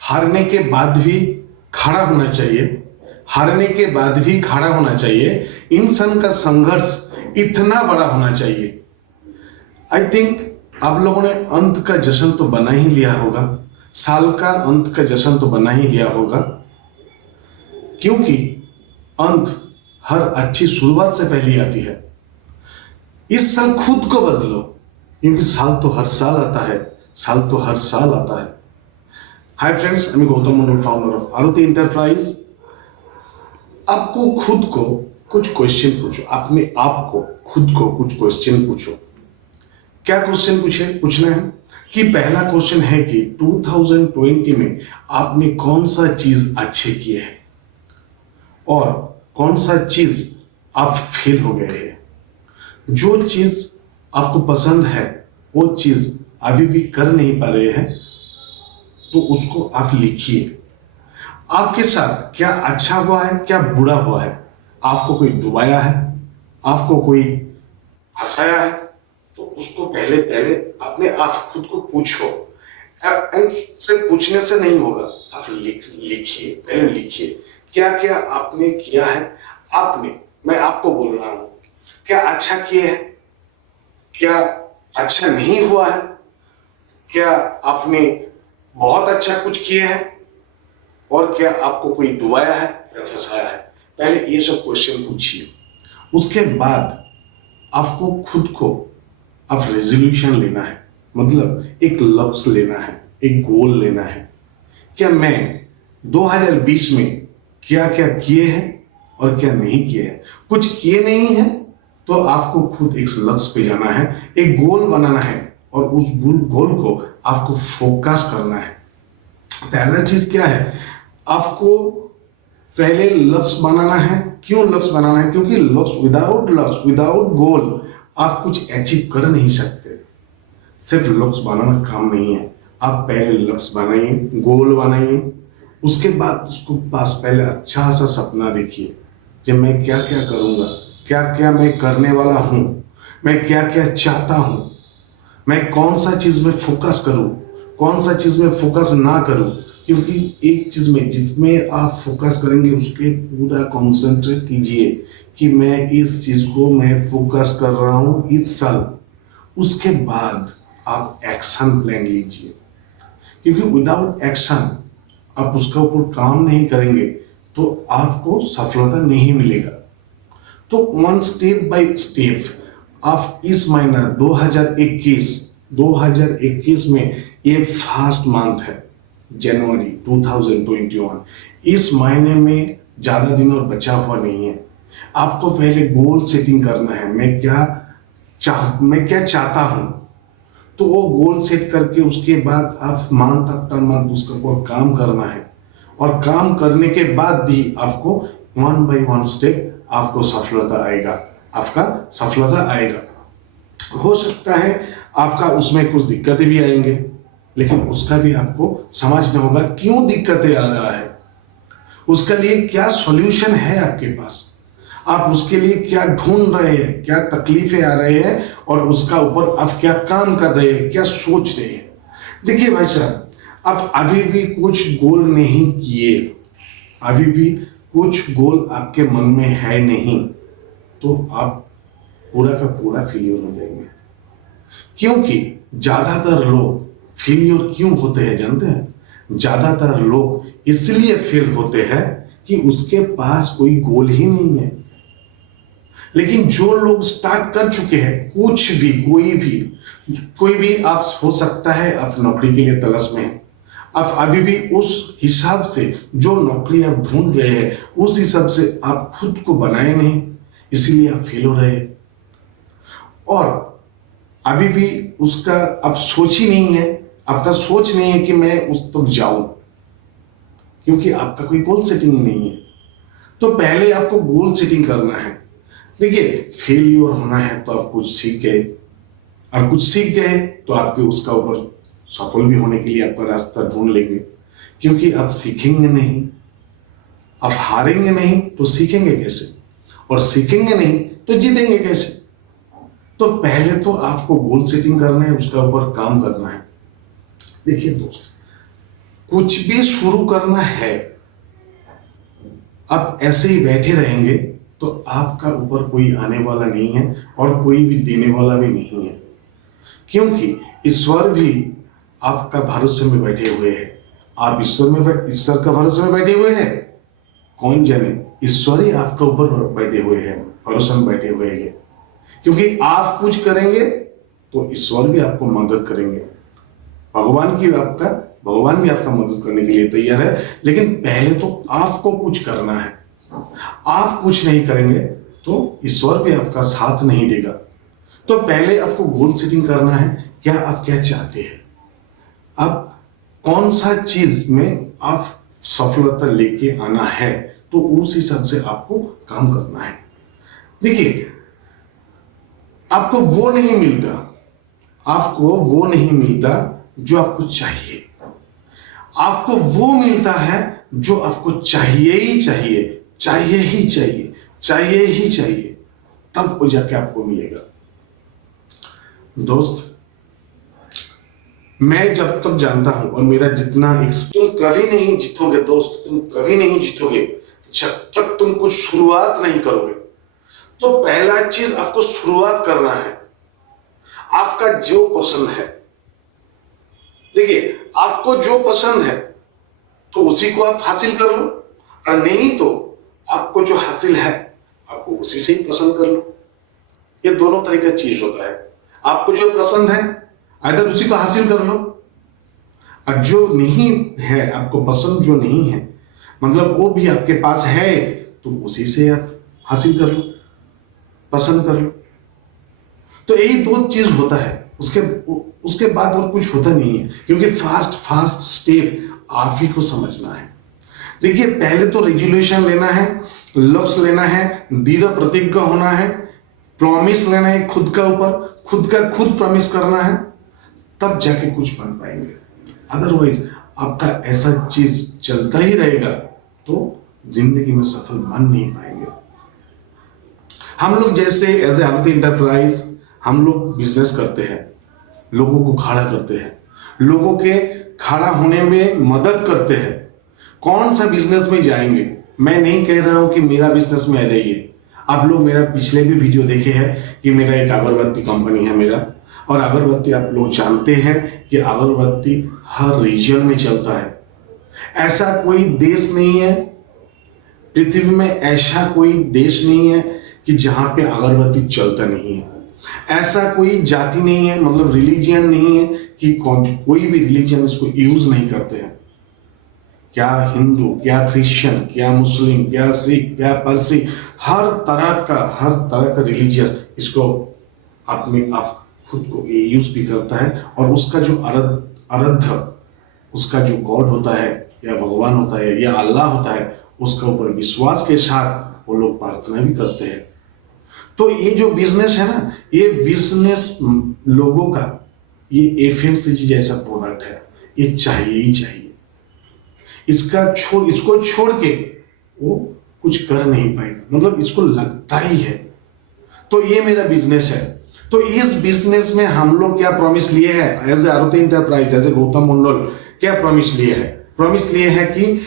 हारने के बाद भी खड़ा होना चाहिए, हारने के बाद भी खड़ा होना चाहिए। इंसान का संघर्ष इतना बड़ा होना चाहिए। आई थिंक आप लोगों ने अंत का जश्न तो बना ही लिया होगा, साल का अंत का जश्न तो बना ही लिया होगा, क्योंकि अंत हर अच्छी शुरुआत से पहले आती है। इस साल खुद को बदलो, क्योंकि साल तो हर साल आता है, साल तो हर साल आता है। हाय फ्रेंड्स, मैं गौतम मंडल, फाउंडर ऑफ आरुति एंटरप्राइज। आपको खुद को कुछ क्वेश्चन पूछो, अपने आप को खुद को कुछ क्वेश्चन पूछो। क्या क्वेश्चन पूछना है कि पहला क्वेश्चन है कि 2020 में आपने कौन सा चीज अच्छे किए हैं और कौन सा चीज आप फेल हो गए हैं। जो चीज आपको पसंद है वो चीज अभी भी कर नहीं पा रहे हैं, तो उसको आप लिखिए। आपके साथ क्या अच्छा हुआ है, क्या बुरा हुआ है, आपको कोई डुबाया है, आपको कोई हंसाया है, तो उसको पहले अपने आप खुद को पूछो। एंड से पूछने से नहीं होगा, आप लिखिए, पहले लिखिए क्या क्या आपने किया है। मैं आपको बोल रहा हूं, क्या अच्छा किए हैं, क्या अच्छा नहीं हुआ है, क्या आपने बहुत अच्छा कुछ किए हैं, और क्या आपको कोई डुबाया है या फंसाया है। पहले ये सब क्वेश्चन पूछिए। उसके बाद आपको खुद को अब रेजोल्यूशन लेना है, मतलब एक लक्ष्य लेना है, एक गोल लेना है। क्या मैं 2020 में क्या क्या किए हैं और क्या नहीं किए हैं। कुछ किए नहीं है तो आपको खुद एक लक्ष्य पे जाना है, एक गोल बनाना है, और उस गोल को आपको फोकस करना है। पहला चीज क्या है, आपको पहले लक्ष्य बनाना है। क्यों लक्ष्य बनाना है? क्योंकि लक्ष्य विदाउट गोल आप कुछ अचीव कर नहीं सकते। सिर्फ लक्ष्य बनाना काम नहीं है, आप पहले लक्ष्य बनाइए, गोल बनाइए। उसके बाद उसको पास पहले अच्छा सा सपना देखिए कि मैं क्या क्या करूंगा, क्या क्या मैं करने वाला हूं, मैं क्या क्या चाहता हूं, मैं कौन सा चीज में फोकस करूं, कौन सा चीज में फोकस ना करूं। क्योंकि एक चीज में जिसमें आप फोकस करेंगे उसके पूरा कॉन्सेंट्रेट कीजिए कि मैं इस चीज को मैं फोकस कर रहा हूं इस साल। उसके बाद आप एक्शन प्लान लीजिए, क्योंकि विदाउट एक्शन आप उसका ऊपर काम नहीं करेंगे तो आपको सफलता नहीं मिलेगा। तो वन स्टेप बाय स्टेप आप इस महीना 2021 में ये फर्स्ट मंथ है, जनवरी 2021। इस महीने में ज्यादा दिन और बचा हुआ नहीं है। आपको पहले गोल सेटिंग करना है, मैं क्या चाहता हूं। तो वो गोल सेट करके उसके बाद आप मंथ आफ्टर मंथ उसके ऊपर काम करना है, और काम करने के बाद भी आपको वन बाय वन स्टेप आपको सफलता आएगा। हो सकता है आपका उसमें कुछ दिक्कतें भी आएंगे, लेकिन उसका भी आपको समझना होगा क्यों दिक्कतें आ रहा है, उसके लिए क्या सॉल्यूशन है आपके पास, आप उसके लिए क्या ढूंढ रहे हैं, क्या तकलीफें आ रहे हैं, और उसका ऊपर आप क्या काम कर रहे हैं, क्या सोच रहे हैं। देखिए भाई साहब, आप अभी भी कुछ गोल नहीं किए, अभी भी कुछ गोल आपके मन में है नहीं, तो आप पूरा का पूरा फेलियर हो जाएंगे। क्योंकि ज्यादातर लोग फेलियर क्यों होते हैं जानते हैं? ज्यादातर लोग इसलिए फेल होते हैं कि उसके पास कोई गोल ही नहीं है। लेकिन जो लोग स्टार्ट कर चुके हैं, कुछ भी कोई भी आप हो सकता है आप नौकरी के लिए तलाश में हैं, आप अभी भी उस हिसाब से जो नौकरी आप ढूंढ रहे हैं उस हिसाब से आप खुद को बनाए नहीं, इसीलिए आप फेल हो रहे हैं। और अभी भी उसका आप सोच ही नहीं है, आपका सोच नहीं है कि मैं उस तक जाऊं, क्योंकि आपका कोई गोल सेटिंग नहीं है। तो पहले आपको गोल सेटिंग करना है। देखिए, फेलियर होना है तो आप कुछ सीख गए, और कुछ सीख गए तो आपके उसका ऊपर सफल भी होने के लिए आपका रास्ता ढूंढ लेंगे। क्योंकि आप सीखेंगे नहीं, आप हारेंगे नहीं तो सीखेंगे कैसे, और सीखेंगे नहीं तो जीतेंगे कैसे। तो पहले तो आपको गोल सेटिंग करना है, उसका ऊपर काम करना है। देखिए दोस्त, कुछ भी शुरू करना है, आप ऐसे ही बैठे रहेंगे तो आपका ऊपर कोई आने वाला नहीं है और कोई भी देने वाला भी नहीं है, क्योंकि ईश्वर भी आपका भरोसे में बैठे हुए हैं। आप ईश्वर का भरोसे में बैठे हुए हैं, कौन जाने ईश्वर ही आपका ऊपर बैठे हुए हैं, भरोसे में बैठे हुए हैं। क्योंकि आप कुछ करेंगे तो ईश्वर भी आपको मदद करेंगे, भगवान भी आपका मदद करने के लिए तैयार है। लेकिन पहले तो आपको कुछ करना है। आप कुछ नहीं करेंगे तो ईश्वर भी आपका साथ नहीं देगा। तो पहले आपको गोल सेटिंग करना है, क्या आप क्या चाहते हैं, आप कौन सा चीज में आप सफलता लेके आना है, तो उस हिसाब से आपको काम करना है। देखिए, आपको वो नहीं मिलता जो आपको चाहिए, आपको वो मिलता है जो आपको चाहिए ही चाहिए, तब वो जाके आपको मिलेगा। दोस्त, मैं जब तक जानता हूं और मेरा जितना तुम कभी नहीं जीतोगे दोस्त, तुम कभी नहीं जीतोगे जब तक तुम कुछ शुरुआत नहीं करोगे। तो पहला चीज आपको शुरुआत करना है। आपका जो पसंद है, देखिए आपको जो पसंद है तो उसी को आप हासिल कर लो, और नहीं तो आपको जो हासिल है आपको उसी से ही पसंद कर लो। ये दोनों तरह का चीज होता है। आपको जो पसंद है अगर उसी को हासिल कर लो, और जो नहीं है, आपको पसंद जो नहीं है, मतलब वो भी आपके पास है, तो उसी से आप हासिल कर लो, पसंद कर लो। तो यही दो चीज होता है, उसके बाद और कुछ होता नहीं है। क्योंकि फास्ट स्टेप आप ही को समझना है। देखिए, पहले तो रेजोल्यूशन लेना है, लक्ष्य लेना है, दृढ़ प्रतिज्ञ होना है, प्रॉमिस लेना है खुद का ऊपर, खुद प्रॉमिस करना है, तब जाके कुछ बन पाएंगे। अदरवाइज आपका ऐसा चीज चलता ही रहेगा तो जिंदगी में सफल बन नहीं पाएंगे। हम लोग जैसे एज ए आरती इंटरप्राइज हम लोग बिजनेस करते हैं, लोगों को खड़ा करते हैं, लोगों के खड़ा होने में मदद करते हैं। कौन सा बिजनेस में जाएंगे, मैं नहीं कह रहा हूं कि मेरा बिजनेस में आ जाइए। आप लोग मेरा पिछले भी वीडियो देखे हैं कि मेरा एक अगरबत्ती कंपनी है मेरा, और अगरबत्ती आप लोग जानते हैं कि अगरबत्ती हर रीजन में चलता है। ऐसा कोई देश नहीं है पृथ्वी में, ऐसा कोई देश नहीं है कि जहां पे अगरबत्ती चलता नहीं है। ऐसा कोई जाति नहीं है, मतलब रिलीजियन नहीं है कि कोई भी रिलीजियन इसको यूज नहीं करते हैं। क्या हिंदू, क्या क्रिश्चियन, क्या मुस्लिम, क्या सिख, क्या पारसी, हर तरह का रिलीजियस इसको आप खुद को यूज भी करता है। और उसका जो आराध्य, उसका जो गॉड होता है, या भगवान होता है, या अल्लाह होता है, उसका ऊपर विश्वास के साथ वो लोग प्रार्थना भी करते हैं। तो ये जो बिजनेस है ना, ये बिजनेस लोगों का ये एफएमसीजी जैसा प्रोडक्ट है, ये चाहिए ही चाहिए। इसको छोड़ के वो कुछ कर नहीं पाएगा, मतलब इसको लगता ही है। तो ये मेरा बिजनेस है। तो इस बिजनेस में हम लोग क्या प्रॉमिस लिए हैं as a Aarti enterprise, as a Gautam Mandal, क्या प्रॉमिस लिए हैं? प्रॉमिस लिए हैं कि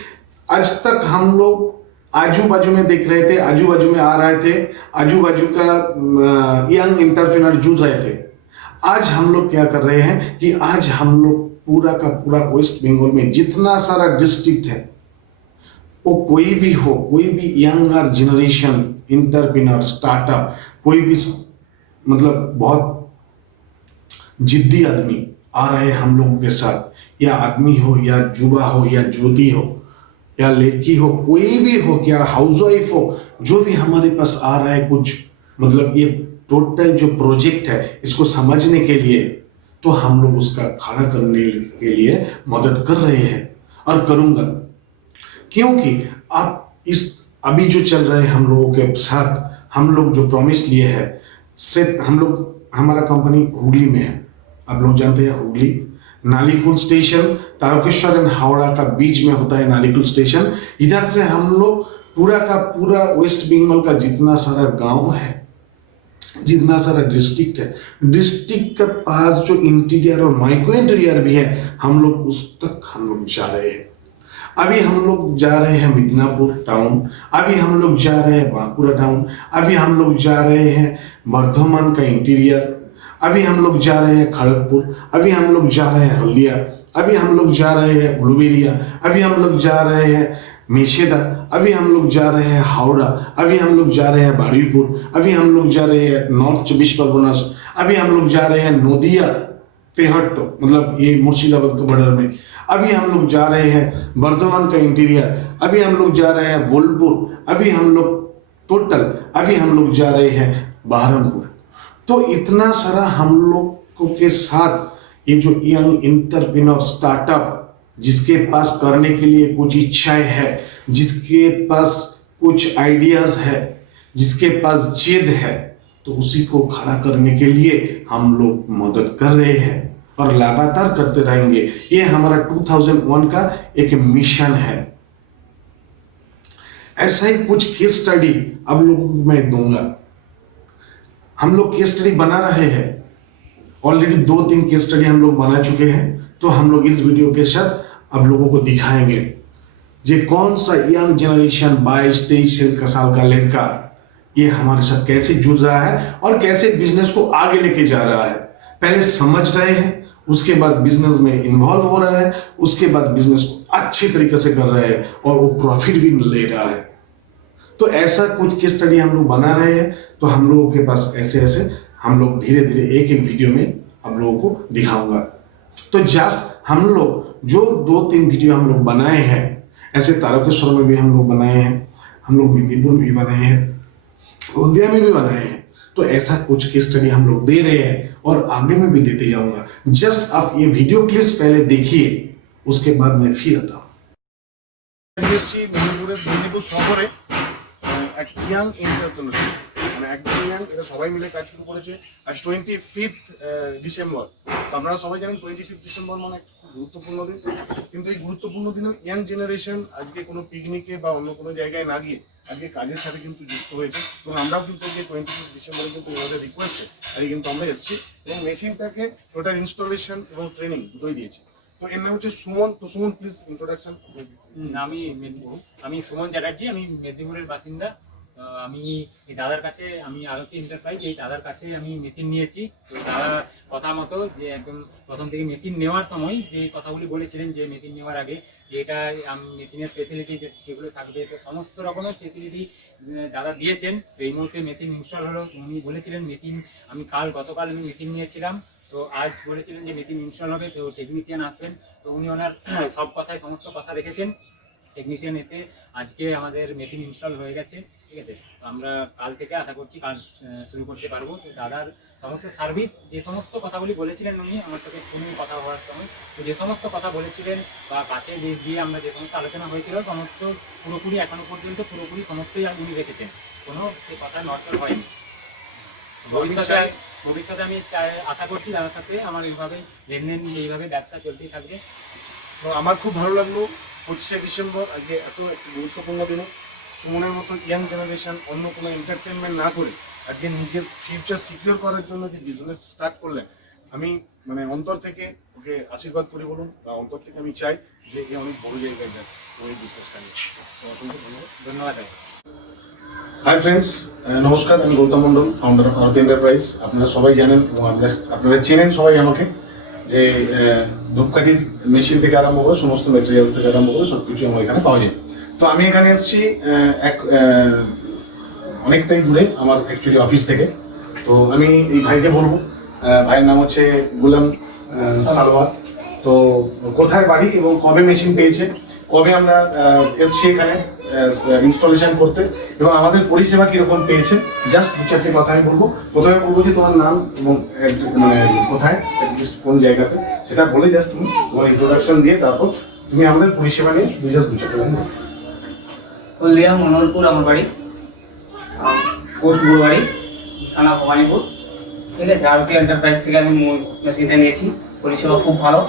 आज तक हम लोग आजू बाजू में देख रहे थे, आजू बाजू में आ रहे थे, आजू बाजू का यंग एंटरप्रेन्योर जुड़ रहे थे। आज हम लोग क्या कर रहे हैं कि आज हम लोग पूरा का पूरा वेस्ट बंगाल में जितना सारा डिस्ट्रिक्ट है, वो कोई भी हो, कोई भी यंगर जनरेशन एंटरप्रेन्योर स्टार्टअप, कोई भी मतलब बहुत जिद्दी आदमी आ रहे हैं हम लोगों के साथ, या आदमी हो, या युवा हो, या ज्योति हो, या लड़की हो, कोई भी हो, क्या हाउसवाइफ हो, जो भी हमारे पास आ रहा है कुछ, मतलब ये टोटल जो प्रोजेक्ट है इसको समझने के लिए, तो हम लोग उसका खड़ा करने के लिए मदद कर रहे हैं और करूंगा। क्योंकि आप इस अभी जो चल रहे हैं हम लोगों के साथ, हम लोग जो प्रॉमिस लिए हैं, सिर्फ हम लोग, हमारा कंपनी हुगली में है, आप लोग जानते हैं हुगली नालीकुल स्टेशन, तारकेश्वर एंड हावड़ा का बीच में होता है नालीकुल स्टेशन। इधर से हम लोग पूरा का पूरा वेस्ट बंगाल का जितना सारा गांव है, जितना सारा डिस्ट्रिक्ट है, डिस्ट्रिक्ट के पास जो इंटीरियर और माइक्रो इंटीरियर भी है, हम लोग उस तक हम लोग जा रहे हैं। अभी हम लोग जा रहे हैं मिदनापुर टाउन, अभी हम लोग जा रहे हैं बांकुड़ा टाउन, अभी हम लोग जा रहे हैं बर्धमान का इंटीरियर, अभी हम लोग जा रहे हैं खड़गपुर, अभी हम लोग जा रहे हैं हल्दिया, अभी हम लोग जा रहे हैं उलुबेरिया, अभी हम लोग जा रहे हैं मेछेदा, अभी हम लोग जा रहे हैं हावड़ा, अभी हम लोग जा रहे हैं बारुईपुर, अभी हम लोग जा रहे हैं नॉर्थ 24 परगना, अभी हम लोग जा रहे हैं नदिया तेहट्ट, मतलब ये मुर्शिदाबाद के बॉर्डर में, अभी हम लोग जा रहे हैं बर्धमान का इंटीरियर, अभी हम लोग जा रहे हैं बोलपुर, अभी हम लोग टोटल अभी हम लोग जा रहे हैं बहरमपुर। तो इतना सारा हम लोग के साथ ये जो यंग एंटरप्रेन्योर स्टार्टअप, जिसके पास करने के लिए कुछ इच्छाएं है, जिसके पास कुछ आइडियाज है, जिसके पास जिद है, तो उसी को खड़ा करने के लिए हम लोग मदद कर रहे हैं और लगातार करते रहेंगे। ये हमारा 2001 का एक मिशन है। ऐसा ही कुछ केस स्टडी आप लोगों को मैं दूंगा। हम लोग केस स्टडी बना रहे हैं, ऑलरेडी 2-3 केस स्टडी हम लोग बना चुके हैं, तो हम लोग इस वीडियो के साथ आप लोगों को दिखाएंगे जे कौन सा यंग जनरेशन 22-23 साल का लड़का ये हमारे साथ कैसे जुड़ रहा है और कैसे बिजनेस को आगे लेके जा रहा है। पहले समझ रहे हैं, उसके बाद बिजनेस में इन्वॉल्व हो रहा है, उसके बाद बिजनेस को अच्छे तरीके से कर रहा है और वो प्रॉफिट भी ले रहा है। तो ऐसा कुछ केस स्टडी हम लोग बना रहे हैं, तो हम लोगों के पास ऐसे ऐसे हम लोग धीरे धीरे एक एक वीडियो में आप लोगों को दिखाऊंगा। तो जस्ट हम लोग जो 2-3 वीडियो हम लोग बनाए हैं, ऐसे तारकेश्वर में भी हम लोग बनाए हैं, हम लोग मेदिनीपुर में भी बनाए हैं, हल्दिया में भी बनाए हैं। तो ऐसा कुछ केस स्टडी हम लोग दे रहे हैं और आगे में भी देते जाऊंगा। जस्ट आप ये वीडियो क्लिप्स पहले देखिए, उसके बाद मैं फिर आता हूँ। मेदिনীপুর শহরে এক ইয়াং এন্টারপ্রেনারশিপ, মানে একদম ইয়াং, এরা সবাই মিলে কাজ শুরু করেছে। আজ 25 ডিসেম্বর। তো আপনারা সবাই জানেন 25 ডিসেম্বর মানে খুব গুরুত্বপূর্ণ দিন, কিন্তু এই গুরুত্বপূর্ণ দিনে ইয়াং জেনারেশন আজকে কোনো পিকনিকে বা অন্য কোনো জায়গায় না গিয়ে আজকে কাজের সাথে কিন্তু যুক্ত হয়েছে। এবং আমরাও কিন্তু যে 25 ডিসেম্বরে কিন্তু এভাবে রিকোয়েস্টে আজকে কিন্তু আমরা এসেছি এবং মেশিনটাকে টোটাল ইনস্টলেশন এবং ট্রেনিং দুটোই দিয়েছি। তো এর নাম হচ্ছে সুমন। তো সুমন প্লিজ ইন্ট্রোডাকশন। আমি সুমন চ্যাটার্জি, আমি মেদিনীপুরের বাসিন্দা। আমি এই দাদার কাছে, আমি আরতি এন্টারপ্রাইজ, এই দাদার কাছে আমি মেশিন নিয়েছি। তো দাদার কথা মতো যে একদম প্রথম থেকে মেশিন নেওয়ার সময় যে কথাগুলি বলেছিলেন, যে মেশিন নেওয়ার আগে যে এটা মেশিনের ফেসিলিটি যেগুলো থাকবে, তো সমস্ত রকমের ফেসিলিটি দাদা দিয়েছেন। তো এই মুহূর্তে মেশিন ইনস্টল হলো। উনি বলেছিলেন মেশিন, আমি গতকাল আমি মেশিন নিয়েছিলাম, তো আজ বলেছিলেন যে মেশিন ইনস্টল হবে, তো টেকনিশিয়ান আসবেন। তো উনি ওনার সব কথায় সমস্ত কথা রেখেছেন। টেকনিশিয়ান এসে আজকে আমাদের মেশিন ইনস্টল হয়ে গেছে, ঠিক আছে। তো আমরা কাল থেকে আশা করছি কাজ শুরু করতে পারবো। তো দাদার সমস্ত সার্ভিস, যে সমস্ত কথাগুলি বলেছিলেন উনি আমার সাথে ফোনে কথা হওয়ার সময়, তো যে সমস্ত কথা বলেছিলেন বা কাছে গিয়ে আমরা যে সমস্ত আলোচনা হয়েছিল, সমস্ত পুরোপুরি এখনো পর্যন্ত পুরোপুরি সমস্তই উনি রেখেছেন, কোনো সে কথা নষ্ট হয়নি। ভবিষ্যতে আমি আশা করছি দাদার সাথে আমার এইভাবে লেনদেন, এইভাবে ব্যবসা চলতেই থাকবে। তো আমার খুব ভালো লাগলো 25 ডিসেম্বর আজকে এত একটি গুরুত্বপূর্ণ দিনে সুমনের মতো ইয়াং জেনারেশন অন্য কোনো এন্টারটেনমেন্ট না করে আজকে নিজের ফিউচার সিকিউর করার জন্য যে বিজনেস স্টার্ট করলেন, আমি মানে অন্তর থেকে ওকে আশীর্বাদ করি বলুন, বা অন্তর থেকে আমি চাই যে এ অনেক বড় জায়গায় যায় ওই বিজনেসটা নিয়ে। তো অসংখ্য ধন্যবাদ। হাই ফ্রেন্ডস, নমস্কার, আমি Gautam Mondal, founder of Aarti enterprise. আপনারা সবাই জানেন এবং আপনারা চেনেন সবাই আমাকে, যে ধূপকাঠির মেশিন থেকে আরম্ভ করে সমস্ত মেটেরিয়ালস থেকে আরম্ভ করে সব কিছু আমার এখানে পাওয়া যায়। তো আমি এখানে এসেছি অনেকটাই দূরে আমার অ্যাকচুয়ালি অফিস থেকে। তো আমি এই ভাইকে বলবো, ভাইয়ের নাম হচ্ছে গুলাম সালওয়াত। তো কোথায় বাড়ি এবং কবে মেশিন পেয়েছে, কবে আমরা এসেছি এখানে ইনস্টলেশন করতে এবং আমাদের পরিষেবা কিরকম পেয়েছে, জাস্ট 2-4টি কথা আমি বলবো। প্রথমে বলবো যে তোমার নাম এবং মানে কোথায়, কোন জায়গাতে, সেটা বলে জাস্ট তুমি তোমার ইন্ট্রোডাকশন দিয়ে তারপর তুমি আমাদের পরিষেবা নিয়ে শুধু জাস্ট 2-4টি কথা বলো। হলদিয়া মনোহরপুর আমার বাড়ি, পোস্ট বুড়বাড়ি, থানা ভবানীপুর, ঠিক আছে। আরতি এন্টারপ্রাইজ থেকে আমি মেশিনটা নিয়েছি, পরিষেবা খুব ভালো,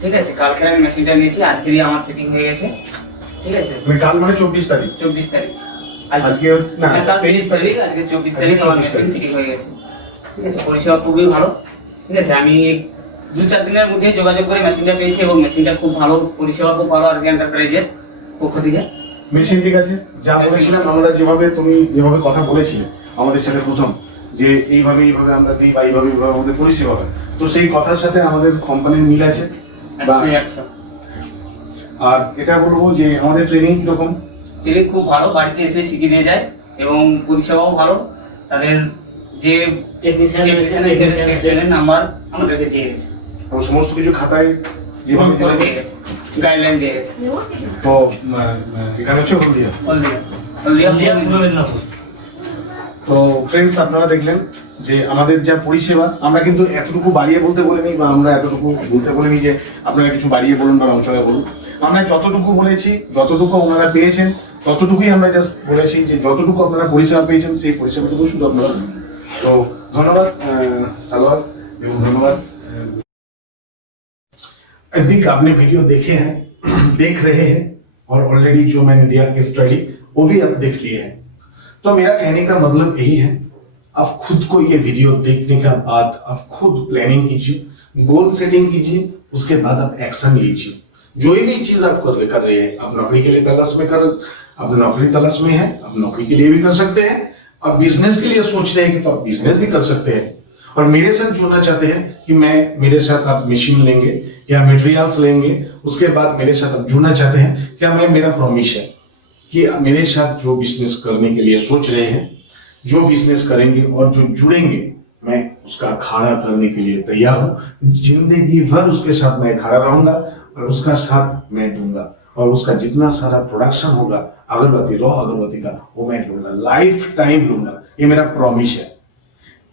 ঠিক আছে। কালকে আমি মেশিনটা নিয়েছি, আজকেরই আমার ফিটিং হয়ে গেছে, ঠিক আছে। কাল মানে 24 তারিখ? 24 তারিখ। আজকে না কাল 23 তারিখ, আজকে 24 আজকে তারিখ আমার 24 মেশিন তারিখ। ফিটিং হয়ে গেছে। ঠিক আছে, পরিষেবা খুবই ভালো। ঠিক আছে, আমি 2-4 দিনের মধ্যে যোগাযোগ করে মেশিনটা পেয়েছি এবং মেশিনটা খুব ভালো, পরিষেবা খুব ভালো আরকে এন্টারপ্রাইজের পক্ষ থেকে। মেশিন ঠিক আছে, যা বলেছিলাম আমরা, তুমি যেভাবে কথা বলেছিলে আমাদের সাথে প্রথম, যে এইভাবে আমরা দিই বা এইভাবে আমাদের পরিষেবা হয়, তো সেই কথার সাথে আমাদের কোম্পানির মিল আছে। বা- 100 আর এটা বলবো যে আমাদের ট্রেনিং কিরকম, ট্রেনিং খুব ভালো, বাড়িতে এসে শিখিয়ে দিয়ে যায় এবং পরিষেবাও ভালো। তাদের যে টেকনিশিয়ানের নাম্বার আমাদেরকে দিয়ে গেছে, এবং সমস্ত কিছু খাতায় যেভাবে করে দিয়ে গেছে, গাইডলাইন দিয়ে গেছে। তো এখানে হচ্ছে হলদিয়া। হলদিয়া রবীন্দ্রনাথ। তো ফ্রেন্ডস, আপনারা দেখলেন যে আমাদের যা পরিষেবা, আমরা কিন্তু এতটুকু বাড়িয়ে বলতে বলিনি, বা আমরা এতটুকু বলতে বলিনি যে আপনারা কিছু বাড়িয়ে বলুন বা অঞ্চলে বলুন। আমরা যতটুকু বলেছি, যতটুকু ওনারা পেয়েছেন, ততটুকুই আমরা জাস্ট বলেছি যে যতটুকু আপনারা পরিষেবা পেয়েছেন সেই পরিষেবাটুকু শুধু আপনারা দিন। তো ধন্যবাদ সালোয়ার, এবং ধন্যবাদ। आई थिंक आपने वीडियो देखे हैं, देख रहे हैं, और ऑलरेडी जो मैंने दिया केस स्टडी वो भी आप देख लिए हैं। तो मेरा कहने का मतलब यही है, आप खुद को ये वीडियो देखने के बाद आप खुद प्लानिंग कीजिए, गोल सेटिंग कीजिए, उसके बाद आप एक्शन लीजिए। जो भी चीज आप कर रहे हैं, आप नौकरी के लिए तलाश में आप नौकरी तलाश में हैं, आप नौकरी के लिए भी कर सकते हैं, आप बिजनेस के लिए सोच रहे हैं कि तो आप बिजनेस भी कर सकते हैं, और मेरे साथ जुड़ना चाहते हैं कि मेरे साथ आप मशीन लेंगे या मटेरियल्स लेंगे, उसके बाद मेरे साथ आप जुड़ना चाहते हैं, क्या मेरा प्रॉमिस है कि मेरे साथ जो बिजनेस करने के लिए सोच रहे हैं, जो बिजनेस करेंगे और जो जुड़ेंगे, मैं उसका अखाड़ा करने के लिए तैयार हूँ। जिंदगी भर उसके साथ मैं खड़ा रहूंगा और उसका साथ मैं दूंगा, और उसका जितना सारा प्रोडक्शन होगा अगरबत्ती, रॉ अगरबत्ती का, वो मैं लूंगा, लाइफ टाइम लूंगा, ये मेरा प्रॉमिस है।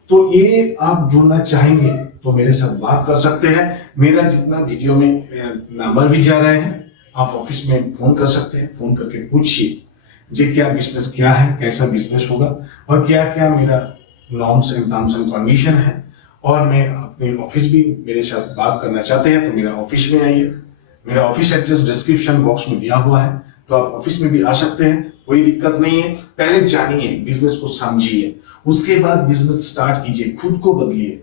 तो ये आप जुड़ना चाहेंगे तो मेरे साथ बात कर सकते हैं। मेरा जितना वीडियो में नंबर भी जा रहे हैं, आप ऑफिस में फोन कर सकते हैं, फोन करके पूछिए जी क्या बिजनेस क्या है, कैसा बिजनेस होगा, और क्या क्या मेरा norms and terms and condition है। और मैं अपने ऑफिस भी मेरे साथ बात करना चाहते हैं तो मेरा ऑफिस में आइए। मेरा ऑफिस एड्रेस डिस्क्रिप्शन बॉक्स में दिया हुआ है, तो आप ऑफिस में भी आ सकते हैं, कोई दिक्कत नहीं है। पहले जानिए, बिजनेस को समझिए, उसके बाद बिजनेस स्टार्ट कीजिए, खुद को बदलिए।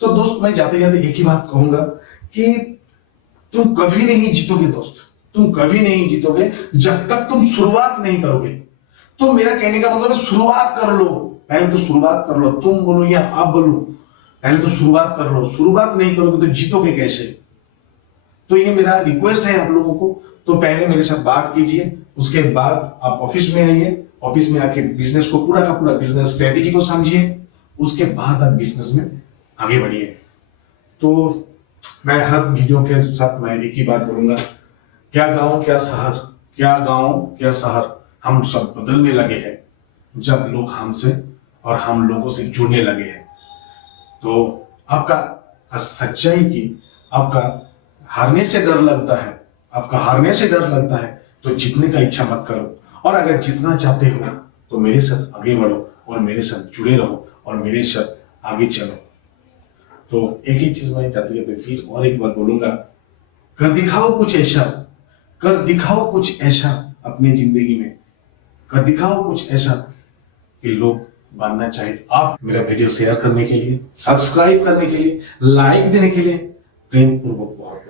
तो दोस्त, मैं जाते जाते एक ही बात कहूंगा कि तुम कभी नहीं जीतोगे दोस्त, तुम कभी नहीं जीतोगे जब तक तुम शुरुआत नहीं करोगे। तो मेरा कहने का मतलब है, शुरुआत कर लो, पहले तो शुरुआत कर लो। तुम बोलो या आप बोलो, पहले तो शुरुआत कर लो। शुरुआत नहीं करोगे तो जीतोगे कैसे? तो ये मेरा रिक्वेस्ट है आप लोगों को। तो पहले मेरे साथ बात कीजिए, उसके बाद आप ऑफिस में आइए, ऑफिस में आके बिजनेस को पूरा का पूरा बिजनेस स्ट्रेटेजी को समझिए, उसके बाद आप बिजनेस में आगे बढ़िए। तो मैं हर वीडियो के साथ मैं एक ही बात बोलूंगा, क्या गांव क्या शहर, क्या गांव क्या शहर, हम सब बदलने लगे हैं जब लोग हमसे और हम लोगों से जुड़ने लगे हैं। तो आपका सच्चाई की, आपका हारने से डर लगता है, आपका हारने से डर लगता है तो जीतने का इच्छा मत करो। और अगर जीतना चाहते हो तो मेरे साथ आगे बढ़ो और मेरे साथ जुड़े रहो और मेरे साथ आगे चलो। तो एक ही चीज मैं जाते जाते फिर और एक बार बोलूंगा, कर दिखाओ कुछ ऐसा, कर दिखाओ कुछ ऐसा अपनी जिंदगी में, कर दिखाओ कुछ ऐसा कि लोग बनना चाहे। आप मेरा वीडियो शेयर करने के लिए, सब्सक्राइब करने के लिए, लाइक देने के लिए प्रेम पूर्वक बहुत